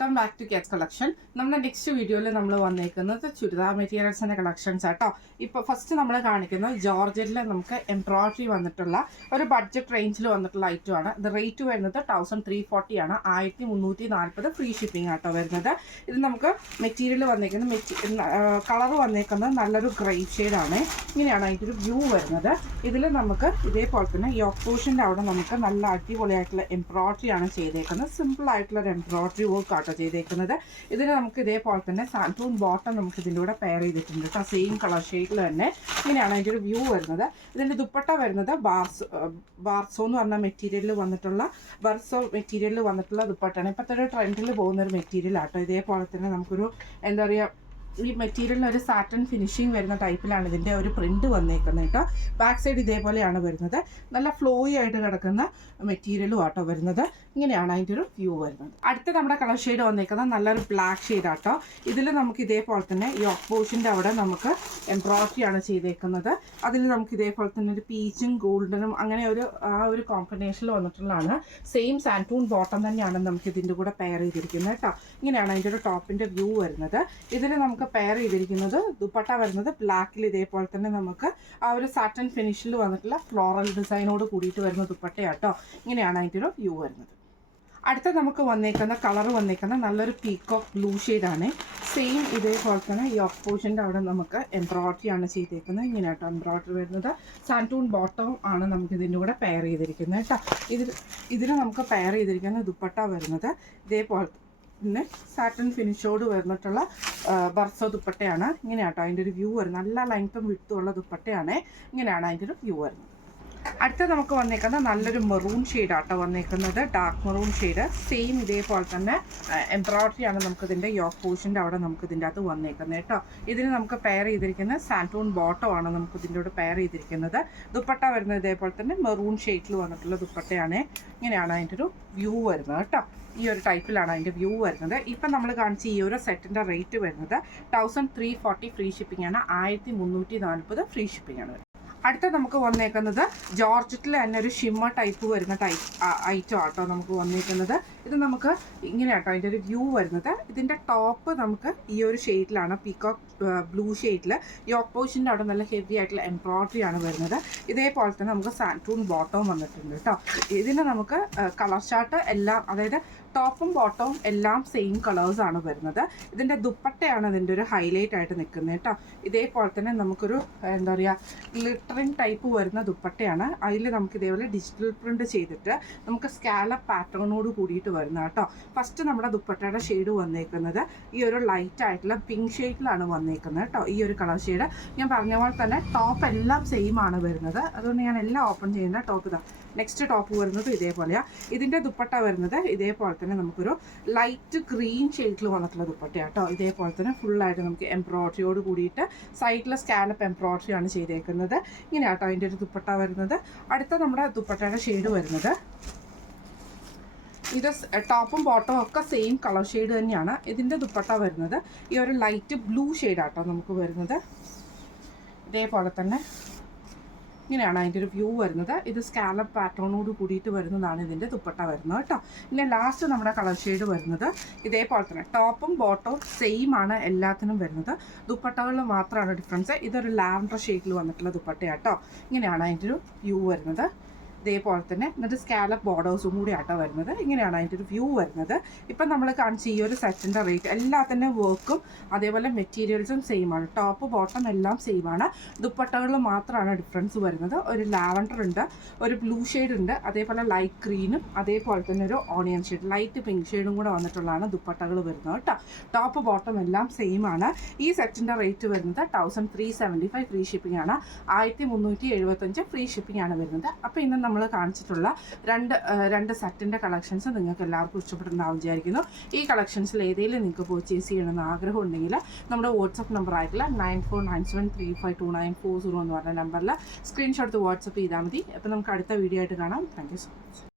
Welcome back to Kate's collection. നമ്മുടെ next വീഡിയോയിൽ നമ്മൾ വന്നേക്കുന്നത് ചുരിദാർ മെറ്റീരിയൽസിൻ്റെ കളക്ഷൻസ് ആട്ടോ. ഇപ്പോൾ ഫസ്റ്റ് നമ്മൾ കാണിക്കുന്നത് ജോർജറ്റിൽ നമുക്ക് എംബ്രോയിഡറി വന്നിട്ടുള്ള ഒരു ബഡ്ജറ്റ് റേഞ്ചിൽ വന്നിട്ടുള്ള ഐറ്റമാണ്. ഇത് റേറ്റ് വരുന്നത് 1340 ആണ്. 1340 ഫ്രീ ഷിപ്പിംഗ് ആട്ടോ വരുന്നത്. ഇത് നമുക്ക് മെറ്റീരിയൽ വന്നേക്കുന്നത് കളർ വന്നേക്കുന്നത് നല്ലൊരു ഗ്രേ ഷെയ്ഡാണ്. ഇങ്ങനെയാണ് അതിൻ്റെ ഒരു വ്യൂ വരുന്നത്. ഇതിൽ നമുക്ക് ഇതേപോലെ തന്നെ യോക്ക് പോർഷൻ്റെ അവിടെ നമുക്ക് നല്ല അടിപൊളിയായിട്ടുള്ള എംബ്രോയിഡറി ആണ് ചെയ്തേക്കുന്നത്. സിമ്പിൾ ആയിട്ടുള്ള ഒരു എംബ്രോയിഡറി വർക്ക് ആട്ടോ ചെയ്തേക്കുന്നത്. ഇതിന് നമുക്ക് ഇതേപോലെ തന്നെ സാൻറ്റൂൺ ബോട്ടം നമുക്ക് ഇതിൻ്റെ കൂടെ പെയർ ചെയ്തിട്ടുണ്ട് കേട്ടോ. സെയിം കളർ ഷെയ്ഡിൽ തന്നെ ഇങ്ങനെയാണ് അതിൻ്റെ ഒരു വ്യൂ വരുന്നത്. ഇതിൻ്റെ ദുപ്പട്ട വരുന്നത് ബാർസോ എന്ന് പറഞ്ഞ മെറ്റീരിയലിൽ വന്നിട്ടുള്ള മെറ്റീരിയലിൽ വന്നിട്ടുള്ള ദുപ്പട്ടയാണ്. ഇപ്പോഴത്തെ ഒരു ട്രെൻഡിൽ പോകുന്നൊരു മെറ്റീരിയൽ ആട്ടോ. ഇതേപോലെ തന്നെ നമുക്കൊരു എന്താ പറയുക, ഈ മെറ്റീരിയലിന് ഒരു സാറ്റൻ ഫിനിഷിങ് വരുന്ന ടൈപ്പിലാണ് ഇതിൻ്റെ ഒരു പ്രിൻറ്റ് വന്നേക്കുന്നത് കേട്ടോ. ബാക്ക് സൈഡ് ഇതേപോലെയാണ് വരുന്നത്. നല്ല ഫ്ലോയി ആയിട്ട് കിടക്കുന്ന മെറ്റീരിയലും ആട്ടോ വരുന്നത്. ഇങ്ങനെയാണ് അതിൻ്റെ ഒരു വ്യൂ വരുന്നത്. അടുത്ത നമ്മുടെ കളർ ഷെയ്ഡ് വന്നേക്കുന്നത് നല്ലൊരു ബ്ലാക്ക് ഷെയ്ഡ് ആട്ടോ. ഇതിൽ നമുക്ക് ഇതേപോലെ തന്നെ യോക്ക് പോർഷൻ്റെ അവിടെ നമുക്ക് എംബ്രോയിഡറി ആണ് ചെയ്തേക്കുന്നത്. അതിൽ നമുക്ക് ഇതേപോലെ തന്നെ ഒരു പീച്ചും ഗോൾഡനും അങ്ങനെ ഒരു കോമ്പിനേഷനിൽ വന്നിട്ടുള്ളതാണ്. സെയിം സാൻറ്റൂൺ ബോട്ടം തന്നെയാണ് നമുക്ക് ഇതിൻ്റെ കൂടെ പെയർ ചെയ്തിരിക്കുന്നത് കേട്ടോ. ഇങ്ങനെയാണ് അതിൻ്റെ ഒരു ടോപ്പിൻ്റെ വ്യൂ വരുന്നത്. ഇതിൽ നമുക്ക് പെയർ ചെയ്തിരിക്കുന്നത് ദുപ്പട്ട വരുന്നത് ബ്ലാക്കിൽ ഇതേപോലെ തന്നെ നമുക്ക് ആ ഒരു സാറ്റൻ ഫിനിഷിൽ വന്നിട്ടുള്ള ഫ്ലോറൽ ഡിസൈനോട് കൂടിയിട്ട് വരുന്ന ദുപ്പട്ടയാട്ടോ. ഇങ്ങനെയാണ് അതിൻ്റെ ഒരു വ്യൂ വരുന്നത്. അടുത്ത നമുക്ക് വന്നേക്കുന്ന കളർ വന്നേക്കുന്ന നല്ലൊരു പീക്കോക്ക് ബ്ലൂ ഷെയ്ഡാണ്. സെയിം ഇതേപോലെ തന്നെ യോക്ക് പോർഷൻ്റെ അവിടെ നമുക്ക് എംബ്രോയിഡറി ആണ് ചെയ്തേക്കുന്നത്. ഇങ്ങനെയാട്ടോ എംബ്രോയിഡറി വരുന്നത്. സാൻറ്റൂൺ ബോട്ടം ആണ് നമുക്ക് ഇതിൻ്റെ കൂടെ പെയർ ചെയ്തിരിക്കുന്നത് കേട്ടോ. ഇതിന് നമുക്ക് പെയർ ചെയ്തിരിക്കുന്ന ദുപ്പട്ട വരുന്നത് ഇതേപോലെ പിന്നെ സാറ്റൻ ഫിനിഷോട് വരുന്നിട്ടുള്ള ബർസോ ദുപ്പട്ടയാണ്. ഇങ്ങനെയാട്ടോ അതിൻ്റെ ഒരു വ്യൂ വരുന്നത്. നല്ല ലെങ്ത്തും വിട്ടുള്ള ദുപ്പട്ടയാണ്. ഇങ്ങനെയാണ് അതിൻ്റെ ഒരു വ്യൂ വരുന്നത്. അടുത്ത നമുക്ക് വന്നേക്കുന്നത് നല്ലൊരു മെറൂൺ ഷെയ്ഡാട്ടോ വന്നേക്കുന്നത്. Dark maroon shade. സെയിം ഇതേപോലെ തന്നെ എംബ്രോയിഡറി ആണ് നമുക്കിതിൻ്റെ യോക്ക് പോർഷൻ്റെ അവിടെ നമുക്കിതിൻ്റെ അകത്ത് വന്നേക്കുന്നത് കേട്ടോ. ഇതിന് നമുക്ക് പെയർ ചെയ്തിരിക്കുന്നത് സാൻറ്റൂൺ ബോട്ടം ആണ് നമുക്കിതിൻ്റെ കൂടെ പെയർ ചെയ്തിരിക്കുന്നത്. ദുപ്പട്ട വരുന്നത് ഇതേപോലെ തന്നെ മെറൂൺ ഷെയ്ഡിൽ വന്നിട്ടുള്ള ദുപ്പട്ടയാണ്. ഇങ്ങനെയാണ് അതിൻ്റെ ഒരു വ്യൂ വരുന്നത് കേട്ടോ. ഈ ഒരു ടൈപ്പിലാണ് അതിൻ്റെ വ്യൂ വരുന്നത്. ഇപ്പം നമ്മൾ കാണിച്ച ഈ ഒരു സെറ്റിൻ്റെ റേറ്റ് വരുന്നത് 1340 ഫ്രീ ഷിപ്പിംഗ് ആണ്. 1340 ഫ്രീ ഷിപ്പിംഗ് ആണ്. അടുത്ത നമുക്ക് വന്നേക്കുന്നത് ജോർജറ്റിൽ തന്നെ ഒരു ഷിമ്മർ ടൈപ്പ് വരുന്ന ഐറ്റം ആട്ടോ നമുക്ക് വന്നേക്കുന്നത്. ഇത് നമുക്ക് ഇങ്ങനെയാട്ടോ അതിൻ്റെ ഒരു വ്യൂ വരുന്നത്. ഇതിൻ്റെ ടോപ്പ് നമുക്ക് ഈ ഒരു ഷെയ്ഡിലാണ്, പീക്കോക്ക് ബ്ലൂ ഷെയ്ഡിൽ. യോക്ക് പോർഷൻ്റെ അവിടെ നല്ല ഹെവി ആയിട്ടുള്ള എംബ്രോയിഡറി ആണ് വരുന്നത്. ഇതേപോലെ തന്നെ നമുക്ക് സാൻറ്റൂൺ ബോട്ടവും വന്നിട്ടുണ്ട് കേട്ടോ. ഇതിന് നമുക്ക് കളർ ചാർട്ട് എല്ലാം, അതായത് ടോപ്പും ബോട്ടവും എല്ലാം സെയിം കളേഴ്സാണ് വരുന്നത്. ഇതിൻ്റെ ദുപ്പട്ടയാണ് ഇതിൻ്റെ ഒരു ഹൈലൈറ്റ് ആയിട്ട് നിൽക്കുന്നത് കേട്ടോ. ഇതേപോലെ തന്നെ നമുക്കൊരു എന്താ പറയുക, ഗ്ലിറ്ററിങ് ടൈപ്പ് വരുന്ന ദുപ്പട്ടയാണ്. അതിൽ നമുക്ക് ഇതേപോലെ ഡിജിറ്റൽ പ്രിൻറ്റ് ചെയ്തിട്ട് നമുക്ക് സ്കാലപ്പ് പാറ്റേണോട് കൂടിയിട്ട് വരുന്ന കേട്ടോ. ഫസ്റ്റ് നമ്മുടെ ദുപ്പട്ടയുടെ ഷെയ്ഡ് വന്നേക്കുന്നത് ഈ ഒരു ലൈറ്റ് ആയിട്ടുള്ള പിങ്ക് ഷെയ്ഡിലാണ് വന്നേക്കുന്നത് കേട്ടോ. ഈ ഒരു കളർ ഷെയ്ഡ് ഞാൻ പറഞ്ഞ പോലെ തന്നെ ടോപ്പ് എല്ലാം സെയിം ആണ് വരുന്നത്. അതുകൊണ്ട് ഞാൻ എല്ലാം ഓപ്പൺ ചെയ്യുന്ന ടോപ്പ് ഇതാ. നെക്സ്റ്റ് ടോപ്പ് വരുന്നത് ഇതേപോലെയാണ്. ഇതിൻ്റെ ദുപ്പട്ട വരുന്നത് ഇതേപോലെ തന്നെ നമുക്കൊരു ലൈറ്റ് ഗ്രീൻ ഷെയ്ഡിൽ വന്നിട്ടുള്ള ദുപ്പട്ടയാട്ടോ. ഇതേപോലെ തന്നെ ഫുള്ളായിട്ട് നമുക്ക് എംബ്രോയിഡറിയോട് കൂടിയിട്ട് സൈഡിലെ സ്കാലപ്പ് എംബ്രോയിഡറി ആണ് ചെയ്തേക്കുന്നത്. ഇങ്ങനെയാട്ടോ അതിൻ്റെ ഒരു ദുപ്പട്ട വരുന്നത്. അടുത്ത നമ്മുടെ ദുപ്പട്ടയുടെ ഷെയ്ഡ് വരുന്നത്, ഇത് ടോപ്പും ബോട്ടവും ഒക്കെ സെയിം കളർ ഷെയ്ഡ് തന്നെയാണ്. ഇതിൻ്റെ ദുപ്പട്ട വരുന്നത് ഈ ഒരു ലൈറ്റ് ബ്ലൂ ഷെയ്ഡാട്ടോ നമുക്ക് വരുന്നത്. ഇതേപോലെ തന്നെ ഇങ്ങനെയാണ് അതിൻ്റെ ഒരു വ്യൂ വരുന്നത്. ഇത് സ്കാലപ്പ് പാറ്റേണോട് കൂടിയിട്ട് വരുന്നതാണ് ഇതിൻ്റെ ദുപ്പട്ട വരുന്നത് കേട്ടോ. പിന്നെ ലാസ്റ്റ് നമ്മുടെ കളർ ഷെയ്ഡ് വരുന്നത് ഇതേപോലെ തന്നെ ടോപ്പും ബോട്ടവും സെയിം ആണ് എല്ലാത്തിനും വരുന്നത്. ദുപ്പട്ടകളിൽ മാത്രമാണ് ഡിഫറൻസ്. ഇതൊരു ലാവൻഡർ ഷെയ്ഡിൽ വന്നിട്ടുള്ള ദുപ്പട്ടയാട്ടോ. ഇങ്ങനെയാണ് അതിൻ്റെ ഒരു വ്യൂ വരുന്നത്. ഇതേപോലെ തന്നെ എന്നിട്ട് സ്കാലപ്പ് ബോർഡേഴ്സും കൂടി ആട്ടോ വരുന്നത്. ഇങ്ങനെയാണ് അതിൻ്റെ ഒരു വ്യൂ വരുന്നത്. ഇപ്പം നമ്മൾ കാണിച്ച ഈ ഒരു സെറ്റിൻ്റെ റേറ്റ് എല്ലാത്തിൻ്റെ വർക്കും അതേപോലെ മെറ്റീരിയൽസും സെയിം ആണ്. ടോപ്പ് ബോട്ടം എല്ലാം സെയിം ആണ്. ദുപ്പട്ടകളിൽ മാത്രമാണ് ഡിഫറൻസ് വരുന്നത്. ഒരു ലാവൻഡർ ഉണ്ട്, ഒരു ബ്ലൂ ഷെയ്ഡ് ഉണ്ട്, അതേപോലെ ലൈറ്റ് ഗ്രീനും അതേപോലെ തന്നെ ഒരു ഓണിയൻ ഷെയ്ഡ് ലൈറ്റ് പിങ്ക് ഷെയ്ഡും കൂടെ വന്നിട്ടുള്ളതാണ് ദുപ്പട്ടകൾ വരുന്നത് കേട്ടോ. ടോപ്പ് ബോട്ടം എല്ലാം സെയിം ആണ്. ഈ സെറ്റിൻ്റെ റേറ്റ് വരുന്നത് 1375 ഫ്രീ ഷിപ്പിംഗ് ആണ്. 1375 ഫ്രീ ഷിപ്പിംഗ് ആണ് വരുന്നത്. അപ്പോൾ ഇന്ന് നമ്മൾ കാണിച്ചിട്ടുള്ള രണ്ട് സെറ്റിൻ്റെ കളക്ഷൻസ് നിങ്ങൾക്ക് എല്ലാവർക്കും ഇഷ്ടപ്പെട്ടുണ്ടാവും വിചാരിക്കുന്നു. ഈ കളക്ഷൻസിൽ ഏതെങ്കിലും നിങ്ങൾക്ക് പർച്ചേസ് ചെയ്യണമെന്ന് ആഗ്രഹം ഉണ്ടെങ്കിൽ നമ്മുടെ വാട്സപ്പ് നമ്പർ ആയിട്ടുള്ള 9497352940 എന്ന് പറഞ്ഞ നമ്പറിൽ സ്ക്രീൻഷോട്ട് വാട്സപ്പ് ചെയ്താൽ മതി. അപ്പോൾ നമുക്ക് അടുത്ത വീഡിയോ ആയിട്ട് കാണാം. Thank you so much.